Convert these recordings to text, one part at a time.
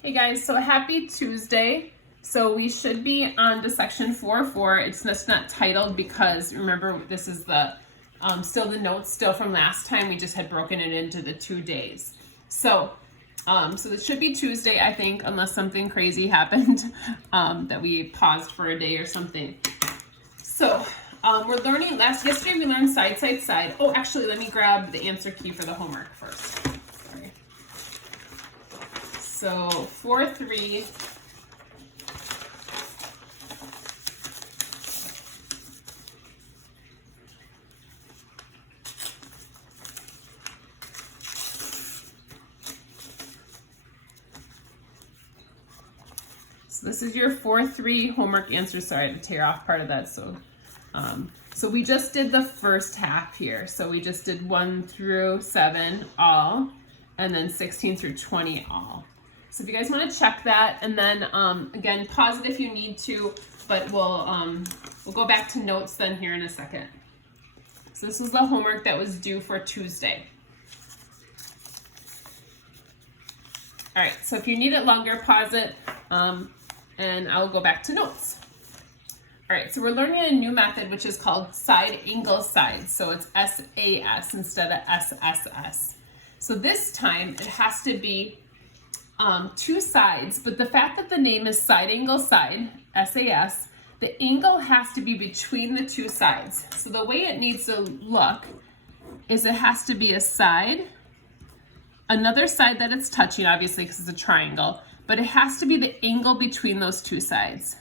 Hey guys, so happy Tuesday. So we should be on to section 4.4. It's just not titled because remember this is the still the notes still from last time. We just had broken it into the 2 days. So this should be Tuesday, I think, unless something crazy happened that we paused for a day or something. So we're learning, yesterday we learned side, side, side. Oh, actually, let me grab the answer key for the homework first. Sorry. So 4.3. So this is your 4.3 homework answer. Sorry, I had to tear off part of that. So we just did the first half here. So we just did 1 through 7 all, and then 16 through 20 all. So if you guys want to check that, and then again, pause it if you need to, but we'll go back to notes then here in a second. So this was the homework that was due for Tuesday. All right, so if you need it longer, pause it, and I'll go back to notes. All right, so we're learning a new method, which is called side angle side. So it's SAS instead of SSS. So this time it has to be 2 sides, but the fact that the name is side angle side, SAS, the angle has to be between the 2 sides. So the way it needs to look is it has to be a side, another side that it's touching, obviously because it's a triangle, but it has to be the angle between those 2 sides.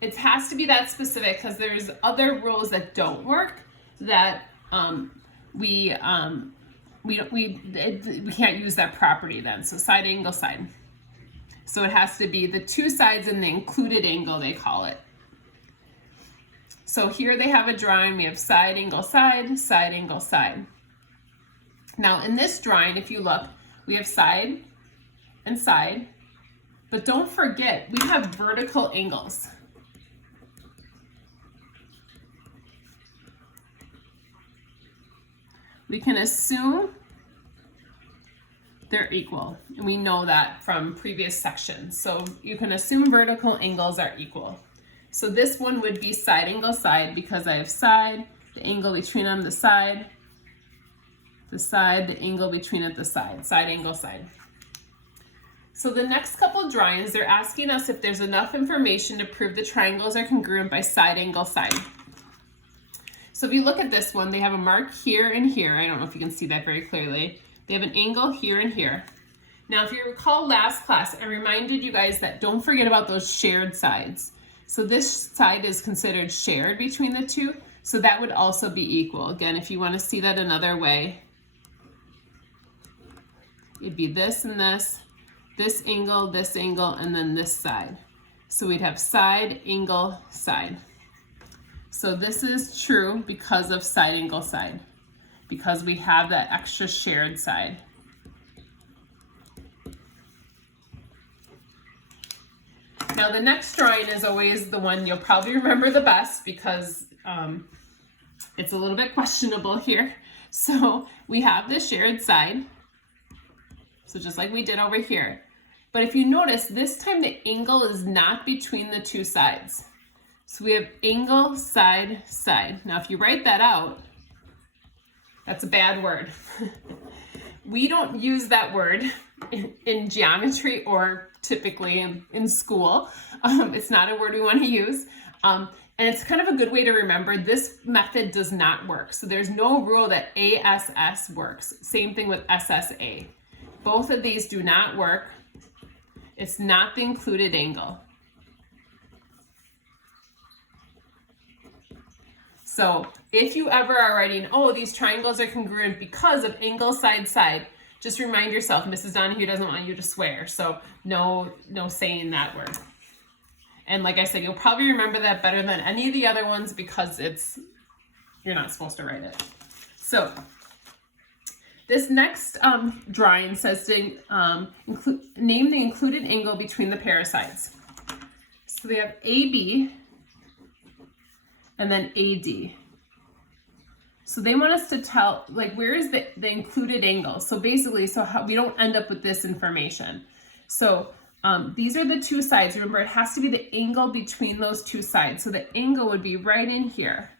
It has to be that specific because there's other rules that don't work that we can't use that property then. So side angle side. So it has to be the 2 sides in the included angle, they call it. So here they have a drawing. We have side angle side, side angle side. Now in this drawing, if you look, we have side and side, but don't forget we have vertical angles. We can assume they're equal, and we know that from previous sections. So you can assume vertical angles are equal. So this one would be side angle side because I have side, the angle between them, the side, the angle between it, the side angle side. So the next couple drawings, they're asking us if there's enough information to prove the triangles are congruent by side angle side. So if you look at this one, they have a mark here and here. I don't know if you can see that very clearly. They have an angle here and here. Now, if you recall last class, I reminded you guys that don't forget about those shared sides. So this side is considered shared between the 2. So that would also be equal. Again, if you want to see that another way, it'd be this and this angle, and then this side. So we'd have side, angle, side. So this is true because of side angle side, because we have that extra shared side. Now the next drawing is always the one you'll probably remember the best because it's a little bit questionable here. So we have the shared side, so just like we did over here. But if you notice, this time the angle is not between the 2 sides. So we have angle, side, side. Now if you write that out, that's a bad word. We don't use that word in geometry or typically in school. It's not a word we want to use. And it's kind of a good way to remember this method does not work. So there's no rule that ASS works. Same thing with SSA. Both of these do not work. It's not the included angle. So if you ever are writing, oh, these triangles are congruent because of angle, side, side, just remind yourself, Mrs. Donahue doesn't want you to swear. So no saying that word. And like I said, you'll probably remember that better than any of the other ones because you're not supposed to write it. So this next drawing says to name the included angle between the pair of sides. So we have AB and then AD. So they want us to tell, like, where is the included angle? So basically, how we don't end up with this information. So these are the two sides. Remember, it has to be the angle between those two sides. So the angle would be right in here.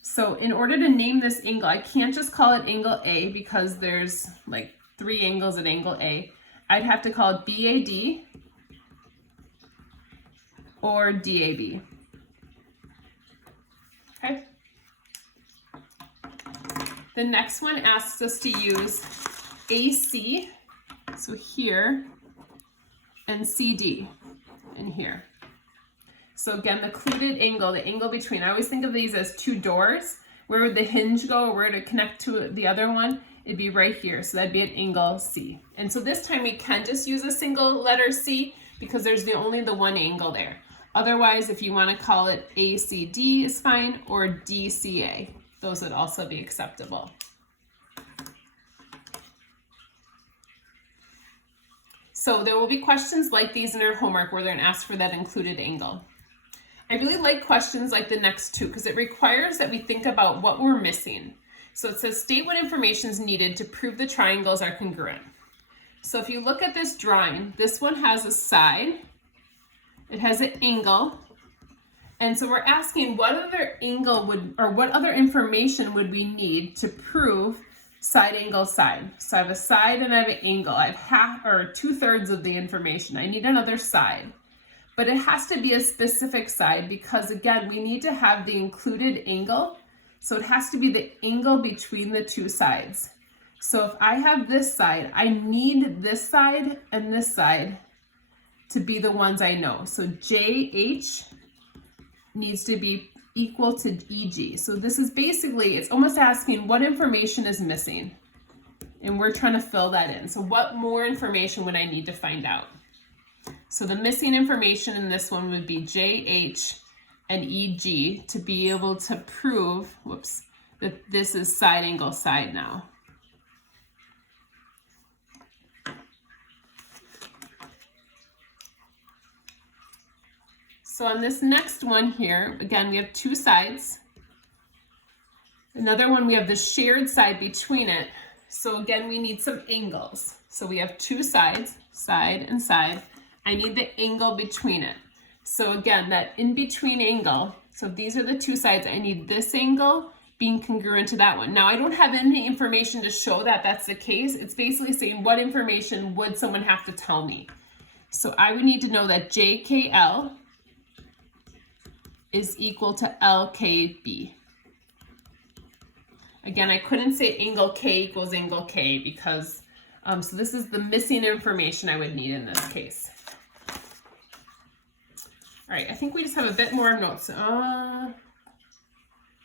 So in order to name this angle, I can't just call it angle A because there's like 3 angles at angle A. I'd have to call it BAD or DAB. Okay. The next one asks us to use AC, so here, and CD in here. So again, the occluded angle, the angle between, I always think of these as 2 doors. Where would the hinge go, or where to connect to the other one? It'd be right here, so that'd be at angle C. And so this time we can just use a single letter C because there's only the one angle there. Otherwise, if you want to call it ACD is fine, or DCA. Those would also be acceptable. So there will be questions like these in our homework where they're going to ask for that included angle. I really like questions like the next 2 because it requires that we think about what we're missing. So it says, state what information is needed to prove the triangles are congruent. So if you look at this drawing, this one has a side, it has an angle, and so we're asking what other angle what other information would we need to prove side angle side. So I have a side and I have an angle. I have half or 2/3 of the information. I need another side. But it has to be a specific side because again, we need to have the included angle. So it has to be the angle between the 2 sides. So if I have this side, I need this side and this side to be the ones I know. So JH needs to be equal to EG. So this is basically, it's almost asking what information is missing. And we're trying to fill that in. So what more information would I need to find out? So the missing information in this one would be JH and EG to be able to prove, that this is side angle side now. So on this next one here, again, we have 2 sides. Another one, we have the shared side between it. So again, we need some angles. So we have 2 sides, side and side. I need the angle between it. So again, that in-between angle, so these are the 2 sides, I need this angle being congruent to that one. Now, I don't have any information to show that that's the case. It's basically saying what information would someone have to tell me. So I would need to know that JKL is equal to LKB. Again, I couldn't say angle K equals angle K because, so this is the missing information I would need in this case. All right, I think we just have a bit more notes. So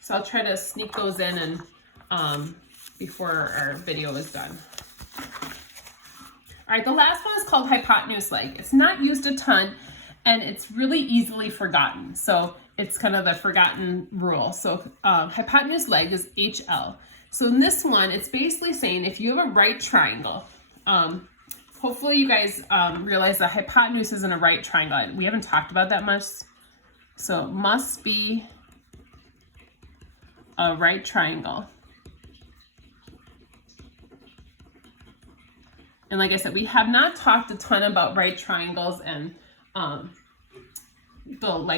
I'll try to sneak those in and before our video is done. All right, the last one is called hypotenuse leg. It's not used a ton and it's really easily forgotten. So it's kind of the forgotten rule. So hypotenuse leg is HL. So in this one, it's basically saying if you have a right triangle, hopefully you guys realize the hypotenuse isn't a right triangle. We haven't talked about that much. So it must be a right triangle. And like I said, we have not talked a ton about right triangles and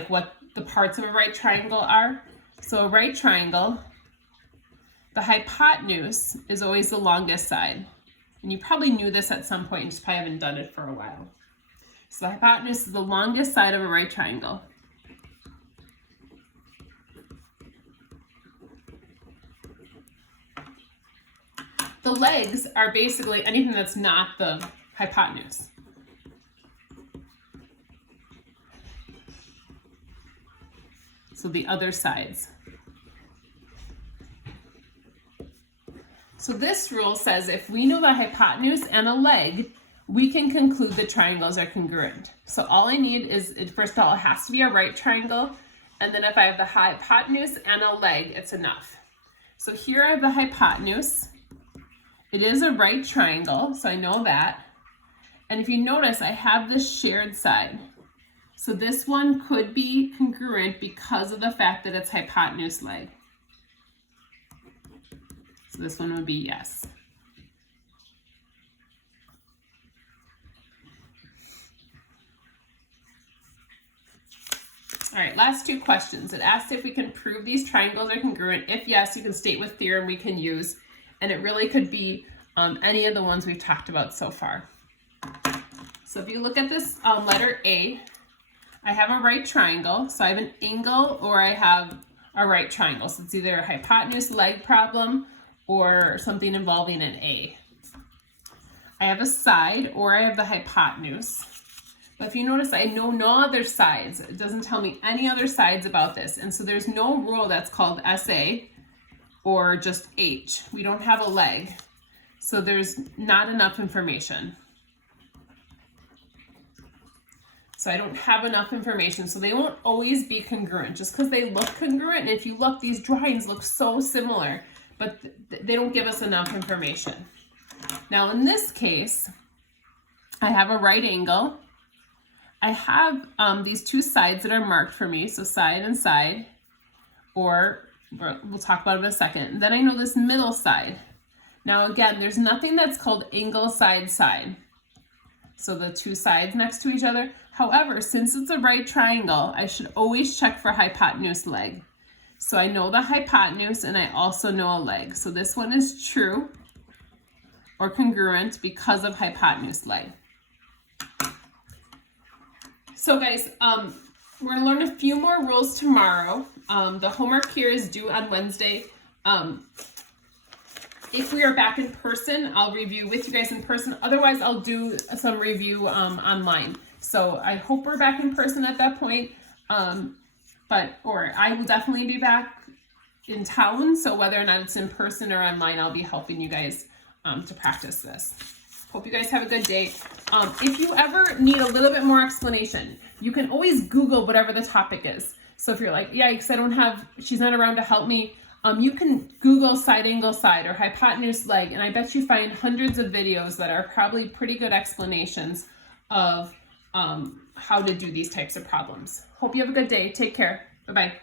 what the parts of a right triangle are. So a right triangle, the hypotenuse is always the longest side. And you probably knew this at some point, you just probably haven't done it for a while. So the hypotenuse is the longest side of a right triangle. The legs are basically anything that's not the hypotenuse. So the other sides. So this rule says if we know the hypotenuse and a leg, we can conclude the triangles are congruent. So all I need is, first of all, it has to be a right triangle. And then if I have the hypotenuse and a leg, it's enough. So here I have the hypotenuse. It is a right triangle, so I know that. And if you notice, I have this shared side. So this one could be congruent because of the fact that it's hypotenuse leg. So this one would be yes. All right, last two questions. It asked if we can prove these triangles are congruent. If yes, you can state what theorem we can use. And it really could be any of the ones we've talked about so far. So if you look at this letter A, I have a right triangle. So I have an angle or I have a right triangle. So it's either a hypotenuse leg problem or something involving an A. I have a side or I have the hypotenuse. But if you notice, I know no other sides. It doesn't tell me any other sides about this. And so there's no rule that's called SA or just H. We don't have a leg. So there's not enough information. So I don't have enough information. So they won't always be congruent just because they look congruent. And if you look, these drawings look so similar, but they don't give us enough information. Now in this case, I have a right angle. I have these two sides that are marked for me, so side and side, or we'll talk about it in a second. Then I know this middle side. Now again, there's nothing that's called angle side side. So the two sides next to each other. However, since it's a right triangle, I should always check for hypotenuse leg. So I know the hypotenuse and I also know a leg. So this one is true or congruent because of hypotenuse leg. So guys, we're gonna learn a few more rules tomorrow. The homework here is due on Wednesday. If we are back in person, I'll review with you guys in person. Otherwise, I'll do some review online. So I hope we're back in person at that point. Or I will definitely be back in town. So whether or not it's in person or online, I'll be helping you guys to practice this. Hope you guys have a good day. If you ever need a little bit more explanation, you can always Google whatever the topic is. So if you're like, yikes, she's not around to help me, you can Google side angle side or hypotenuse leg, and I bet you find hundreds of videos that are probably pretty good explanations of how to do these types of problems. Hope you have a good day. Take care. Bye-bye.